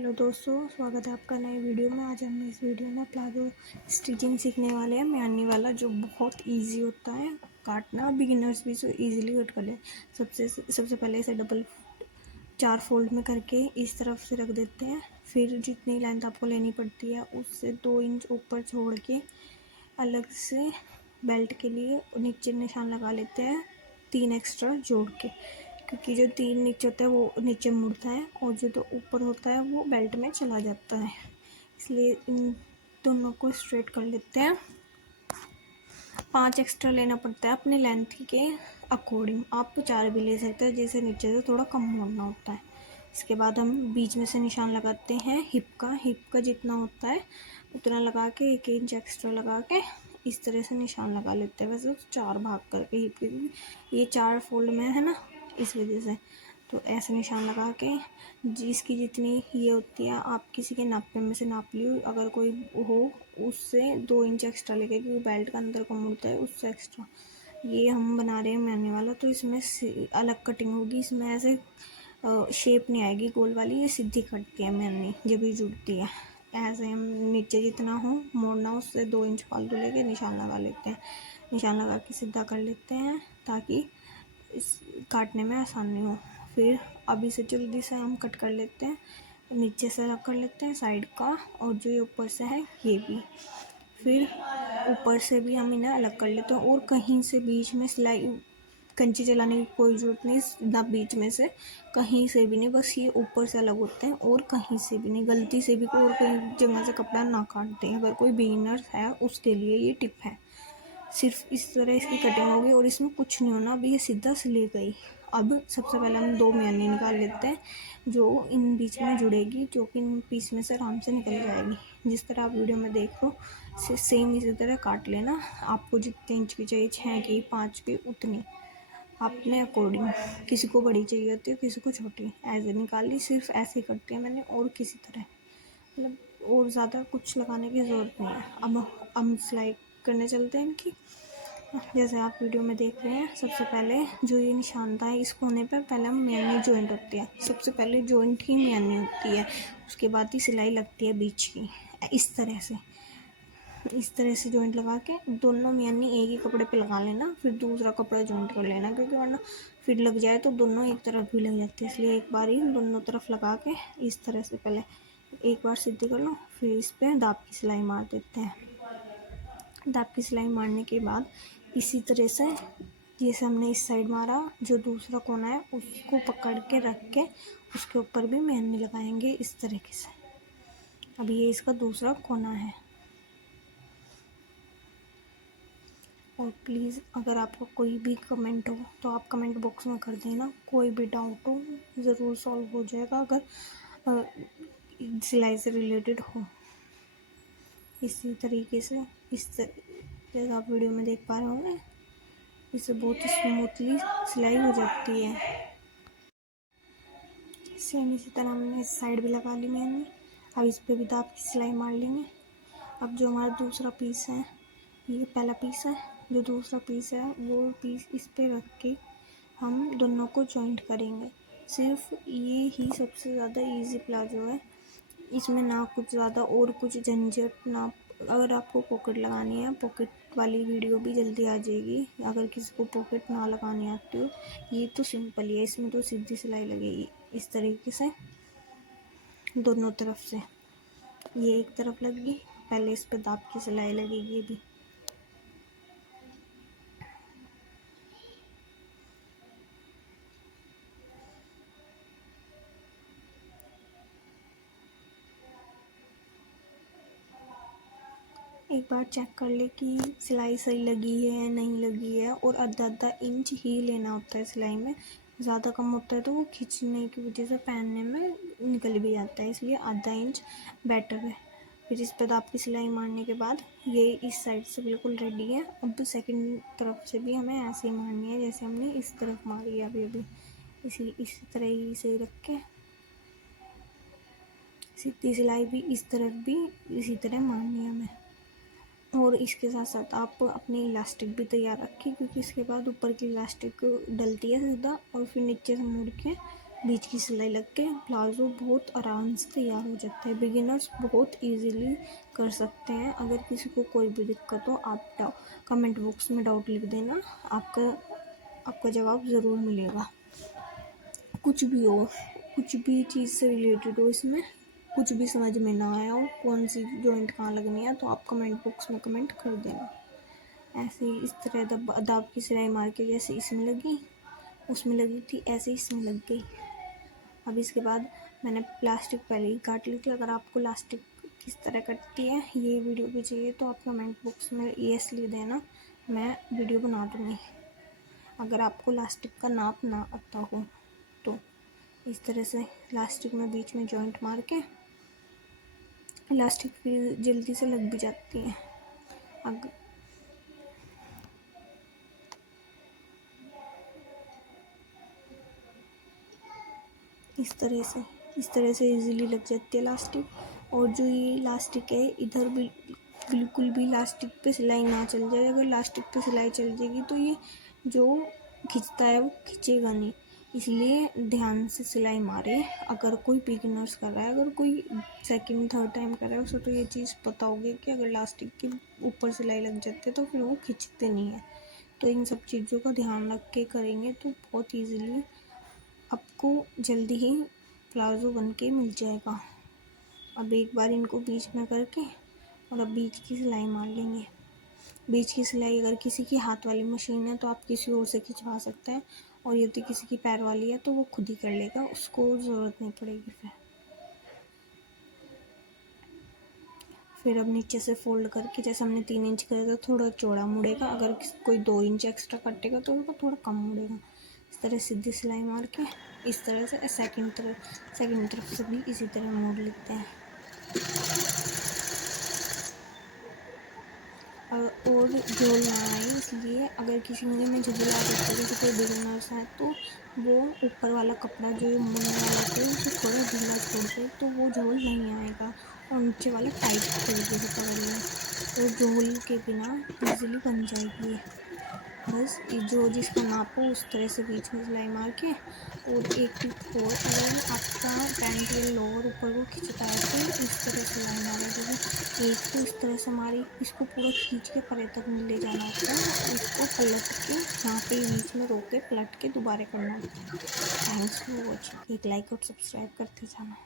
Hello दोस्तों, स्वागत है आपका नए वीडियो में। आज हमने इस वीडियो में प्लाजो स्टिचिंग सीखने वाले हैं, म्यानी वाला, जो बहुत इजी होता है काटना। बिगिनर्स भी इसे इजीली कट कर ले। सबसे पहले इसे डबल 4 फोल्ड में करके इस तरफ से रख देते हैं। फिर जितनी लेंथ आपको लेनी पड़ती है उससे 2 इंच ऊपर छोड़ के अलग से बेल्ट के लिए नीचे निशान लगा लेते हैं, 3 एक्स्ट्रा जोड़ के, क्योंकि जो 3 नीचे होता है वो नीचे मुड़ता है और जो तो ऊपर होता है वो बेल्ट में चला जाता है। इसलिए इन दोनों को स्ट्रेट कर लेते हैं। 5 एक्स्ट्रा लेना पड़ता है अपनी लेंथ के अकॉर्डिंग। आप 4 भी ले सकते हैं, जैसे नीचे से थोड़ा कम मोड़ना होता है। इसके बाद हम बीच में से निशान लगाते हैं हिप का जितना होता है उतना लगा के 1 इंच एक्स्ट्रा लगा के इस तरह से निशान लगा लेते हैं। वैसे 4 भाग करके हिप के, ये 4 फोल्ड में है ना, इस वजह से। तो ऐसे निशान लगा के जिसकी जितनी ये होती है, आप किसी के नापे में से नाप लियो, अगर कोई हो उससे 2 इंच एक्स्ट्रा लेके, क्योंकि बेल्ट का अंदर का मुड़ता है उससे एक्स्ट्रा। ये हम बना रहे हैं मैने वाला, तो इसमें अलग कटिंग होगी। इसमें ऐसे शेप नहीं आएगी गोल वाली, ये सीधी कटती है मैंने जब भी जुड़ती है। ऐसे हम नीचे जितना हो मोड़ना उससे 2 इंच फालतू लेके निशान लगा लेते हैं। निशान लगा के सीधा कर लेते हैं ताकि इस काटने में आसानी हो। फिर अभी से जल्दी से हम कट कर लेते हैं। नीचे से अलग कर लेते हैं साइड का, और जो ये ऊपर से है ये भी। फिर ऊपर से भी हम इन्हें अलग कर लेते हैं, और कहीं से बीच में सिलाई कंची चलाने की कोई ज़रूरत नहीं, ना बीच में से कहीं से भी नहीं, बस ये ऊपर से अलग होते हैं और कहीं से भी नहीं। गलती से भी और कोई जगह से कपड़ा ना काट दें, अगर कोई बिगिनर है उसके लिए ये टिप है। सिर्फ इस तरह इसकी कटिंग होगी और इसमें कुछ नहीं होना। अभी ये सीधा सिले गई। अब सबसे पहले हम 2 म्यानी निकाल लेते हैं जो इन बीच में जुड़ेगी, जो कि इन पीस में से आराम से निकल जाएगी। जिस तरह आप वीडियो में देख लो सेम इसी तरह काट लेना। आपको जितने इंच की चाहिए, 6 की 5 की, उतनी अपने अकॉर्डिंग। किसी को बड़ी चाहिए होती है, किसी को छोटी। ऐसे निकाली, सिर्फ ऐसे ही करती है मैंने, और किसी तरह मतलब और ज़्यादा कुछ लगाने की ज़रूरत नहीं है। अब हम सिलाई करने चलते हैं इनकी। जैसे आप वीडियो में देख रहे हैं, सबसे पहले जो ये निशान था इस कोने पर पहले हम म्यानी जॉइंट होती है। सबसे पहले जॉइंट ही म्यानी होती है, उसके बाद ही सिलाई लगती है बीच की। इस तरह से जॉइंट लगा के दोनों म्यानी एक ही कपड़े पे लगा लेना, फिर दूसरा कपड़ा जॉइंट कर लेना, क्योंकि वरना फिर लग जाए तो दोनों एक तरफ भी लग जाते हैं। इसलिए एक बार ही दोनों तरफ लगा के इस तरह से पहले एक बार सीधी कर लो, फिर इस पर दाब की सिलाई मार देते हैं। दाब की सिलाई मारने के बाद इसी तरह से जैसे हमने इस साइड मारा, जो दूसरा कोना है उसको पकड़ के रख के उसके ऊपर भी मेहंदी लगाएंगे इस तरीके से। अब ये इसका दूसरा कोना है। और प्लीज़ अगर आपको कोई भी कमेंट हो तो आप कमेंट बॉक्स में कर देना। कोई भी डाउट हो ज़रूर सॉल्व हो जाएगा, अगर सिलाई से रिलेटेड हो। इसी तरीके से जैसे आप वीडियो में देख पा रहे होंगे, इससे बहुत ही स्मूथली सिलाई हो जाती है। सेम इसी तरह हमने इस साइड भी लगा ली मैंने। अब इस पे भी दाब की सिलाई मार लेंगे। अब जो हमारा दूसरा पीस है, ये पहला पीस है, जो दूसरा पीस है वो पीस इस पे रख के हम दोनों को जॉइंट करेंगे। सिर्फ ये ही सबसे ज़्यादा इजी प्लाजो है। इसमें ना कुछ ज़्यादा और कुछ झंझट ना। अगर आपको पॉकेट लगानी है, पॉकेट वाली वीडियो भी जल्दी आ जाएगी। अगर किसी को पॉकेट ना लगानी आती हो, ये तो सिंपल ही है। इसमें तो सीधी सिलाई लगेगी इस तरीके से दोनों तरफ से। ये एक तरफ लगेगी, पहले इस पे दाब की सिलाई लगेगी। ये भी एक बार चेक कर ले कि सिलाई सही लगी है नहीं लगी है। और आधा आधा इंच ही लेना होता है सिलाई में। ज़्यादा कम होता है तो वो खींचने की वजह से पहनने में निकल भी जाता है, इसलिए आधा इंच बेटर है। फिर इस पर दाब की सिलाई मारने के बाद ये इस साइड से बिल्कुल रेडी है। अब सेकंड तरफ से भी हमें ऐसे ही मारनी है जैसे हमने इस तरफ मारी है अभी। इसी तरह ही से रख के सीधी सिलाई भी इस तरफ भी इसी तरह मारनी है हमें। और इसके साथ साथ आप अपनी इलास्टिक भी तैयार रखिए, क्योंकि इसके बाद ऊपर की इलास्टिक डलती है सीधा, और फिर नीचे से मुड़ के बीच की सिलाई लग के प्लाज़ो बहुत आराम से तैयार हो जाता है। बिगिनर्स बहुत इजीली कर सकते हैं। अगर किसी को कोई भी दिक्कत हो आप कमेंट बॉक्स में डाउट लिख देना, आपका जवाब ज़रूर मिलेगा। कुछ भी हो, कुछ भी चीज़ से रिलेटेड हो, इसमें कुछ भी समझ में ना आया हो, कौन सी जॉइंट कहाँ लगनी है, तो आप कमेंट बॉक्स में कमेंट कर देना। ऐसे ही इस तरह दाब की सिलाई मार के जैसे इसमें लगी, उसमें लगी थी, ऐसे इसमें लग गई। अब इसके बाद मैंने प्लास्टिक पहले ही काट ली थी। अगर आपको प्लास्टिक किस तरह कटती है ये वीडियो भी चाहिए तो आप कमेंट बॉक्स में यस लिख देना, मैं वीडियो बना दूँगी। अगर आपको प्लास्टिक का नाप ना आता हो तो इस तरह से प्लास्टिक में बीच में जॉइंट मार के, प्लास्टिक भी जल्दी से लग भी जाती है। अगर इस तरह से इजीली लग जाती है इलास्टिक। और जो ये इलास्टिक है इधर भी बिल्कुल भी इलास्टिक पे सिलाई ना चल जाए। अगर इलास्टिक पे सिलाई चल जाएगी तो ये जो खिंचता है वो खिंचेगा नहीं, इसलिए ध्यान से सिलाई मारे। अगर कोई बिगिनर्स कर रहा है, अगर कोई सेकंड थर्ड टाइम कर रहा है उसे तो ये चीज़ पता होगी कि अगर इलास्टिक के ऊपर सिलाई लग जाती है तो फिर वो खिंचते नहीं है। तो इन सब चीज़ों का ध्यान रख के करेंगे तो बहुत ईजीली आपको जल्दी ही प्लाज़ो बन के मिल जाएगा। अब एक बार इनको बीच में करके और अब बीच की सिलाई मार लेंगे। बीच की सिलाई अगर किसी की हाथ वाली मशीन है तो आप किसी और से खिंचवा सकते हैं, और यदि किसी की पैर वाली है तो वो खुद ही कर लेगा, उसको ज़रूरत नहीं पड़ेगी। फिर अब नीचे से फोल्ड करके, जैसे हमने 3 इंच करेगा थोड़ा चौड़ा मुड़ेगा, अगर कोई 2 इंच एक्स्ट्रा काटेगा तो उनको थोड़ा कम मुड़ेगा। इस तरह सीधी सिलाई मार के इस तरह से सेकंड तरफ से भी इसी तरह मोड़ लेते हैं। और झोल ना आए इसलिए अगर किसी में झोल आ जाता है, जैसे कोई बिगिनर्स है तो वो ऊपर वाला कपड़ा जो मुड़ने वाला होता है उसे थोड़ा ढीला छोड़ दे तो वो झोल नहीं आएगा, और नीचे वाला टाइट तरीके से पकड़ लें तो झोल के बिना इजीली बन जाएगी। बस जो जिसका नाप हो उस तरह से बीच में सिलाई मार के। और एक टिप और, अगर आपका पैंट या लोअर ऊपर को खिंचता है तो इस तरह सिलाई मारेगी। एक तो इस तरह से मारी, इसको पूरा खींच के परे तक ले जाना होता है, और इसको पलट के यहाँ पे बीच में रोक के पलट के दोबारा करना होता है। Thanks for watching. एक लाइक और सब्सक्राइब करते जाना।